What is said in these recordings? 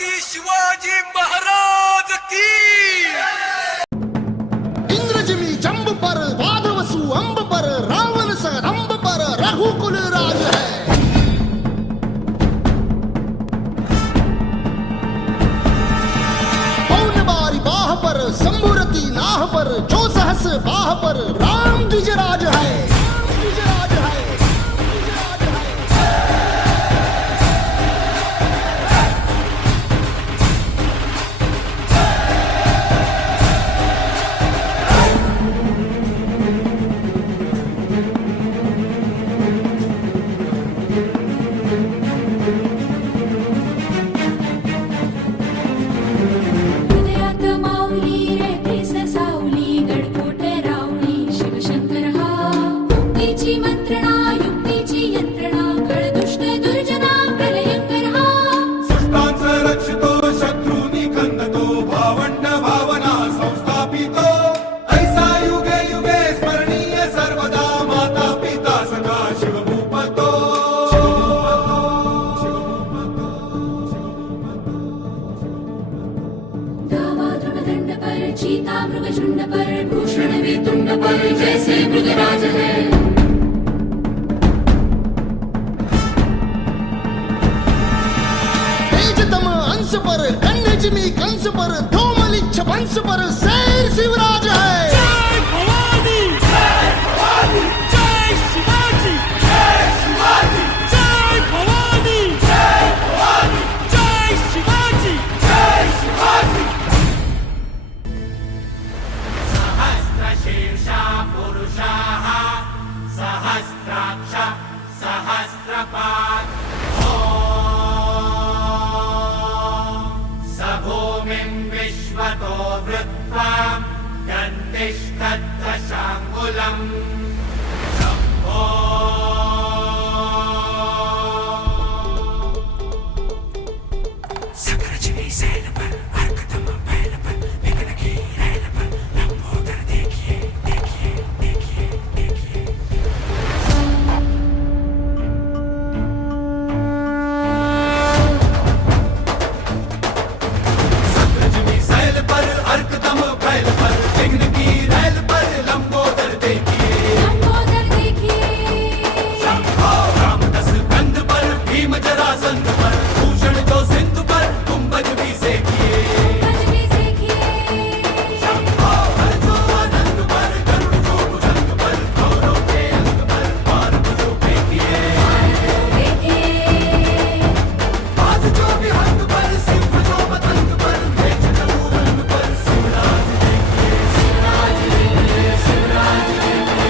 छत्रपती शिवाजी महाराज की। इंद्रजिमी जंब पर वाधवसु अंब पर रावण स रंब पर रघुकुल राज है। पौन बारी बाह पर संभुरती नाह पर जो सहस बाह पर राम द्विजराज है। चीता मृगशुंड पर भूषण वितुंड पर जैसे मृगराज है। तेजतम अंश पर कन्हजिमी कंस पर धूमलिच्छ वंश पर शेर शिवराज है। जय भवानी जय भवानी जय शिवाजी जय शिवाजी जय भवानी जय भवानी जय शिवाजी जय शिवाजी। सहस्रशीर्षा पुरुषाः सहस्राक्ष सहस्रपात् स भूमिं विश्वतो वृत्वा गन्तिष्ठद्दशाङ्गुलम् शम्भो। सकरजनी सैल पर हरकतम बैल पर विघ्न की रैल पर लंबोदर देखिए देखिए देखिए देखिए। सकरजनी सैल पर अर्कदम बैल पर विघ्न की रैल पर लंबोदर देखिए लंबोदर देखिए। शंभो। रामदस कंध पर भीम जरासंध पर भूषण जो सिंधु पर गुंबज भी सेकिए गज भी देखिए। शंभो। हर जो आनंद पर गरुड़ जो भुजंग पर गौरव के अंग पर बाण जो फेंकिए देखिए। बाज जो विहंग पर सिंह जो पतंग पर मेष जो रंग पर शिवराज देखिए शिवराज देखिए शिवराज देखिए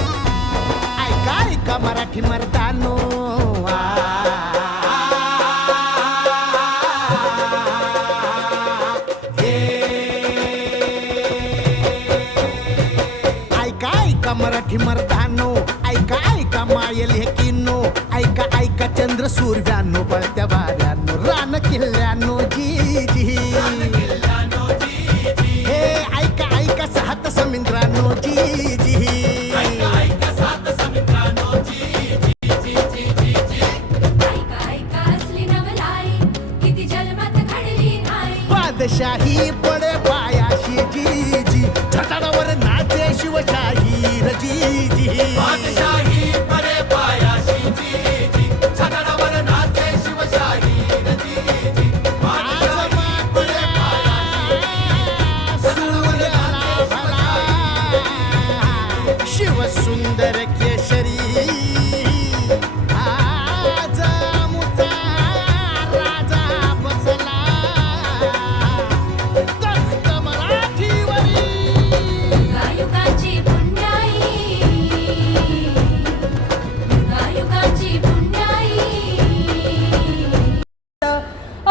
ऐका ऐका मराठी मर्दानो ऐका ऐका मराठी मर्दानो ऐका ऐका मायल हे किन्नो ऐका ऐका चंद्र सूर्यानो बळत्या वाऱ्यानो रान किल्ल्यानो जी जी हे ऐका ऐका सात समुद्रानो जी जी ऐका ऐका असली नवलाई किती जन्मात घडली नाही। बादशाही पडे पायाशी जी जी छटाडावर नाचे शिवशाही रजी जी बादशाही परे पायाशी जी जी छतरावर नाचे शिवशाही रजी जी बादशाही परे शिव सुंदर केशरी आज मुचा राजा बसला तख्त मराठीवरी युगायुगाची पुण्याई युगायुगाची पुण्याई।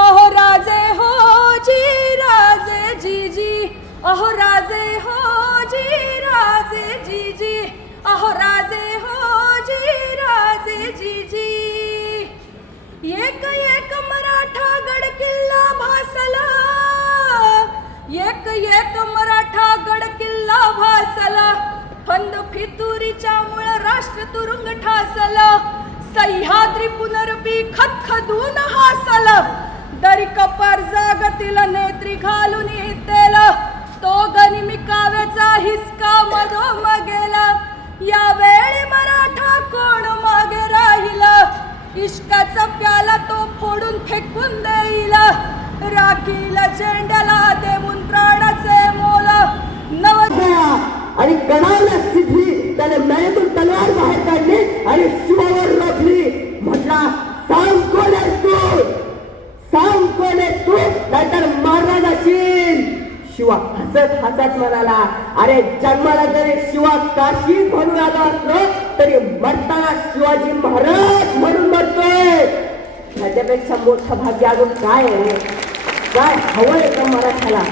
अहो राजे हो जी राजे जी जी अहो राजे हो जी राजे जी जी अहो राजे हो जी राजे जी जी। एक एक मराठा गड एक मराठा गड किल्ला भासला, फंद फितुरीच्या मुळे राष्ट्र तुरुंग ठासला, सह्याद्री पुनर्पी खदखदून हासला, दरी कपार जागतील नेत्री घालून तेला, तो गनिमी काव्याचा हिसका मधोमगेला, यावेळी मराठा कोण मागे राहिला, इश्काचा प्याला तो फोडून फेकून देईल, राखीला झेंड्याला देऊन प्राणाचे मोल, नव आणि गणावल्या सिद्धी त्याने मनातून तलवार बाहेर काढली आणि शिवावर रोखली. म्हटला, सांग कोण आहेस तू, सांग कोण आहेस तू, नाहीतर मारला जाशील. शिवा हसत हसत म्हणाला, अरे जन्माला जरी शिवा काशी म्हणून आला असलो तरी मरताना शिवाजी महाराज म्हणून मरतोय. ह्याच्यापेक्षा मोठं भाग्य अजून काय आहे? काय हवंय का मराठ्याला?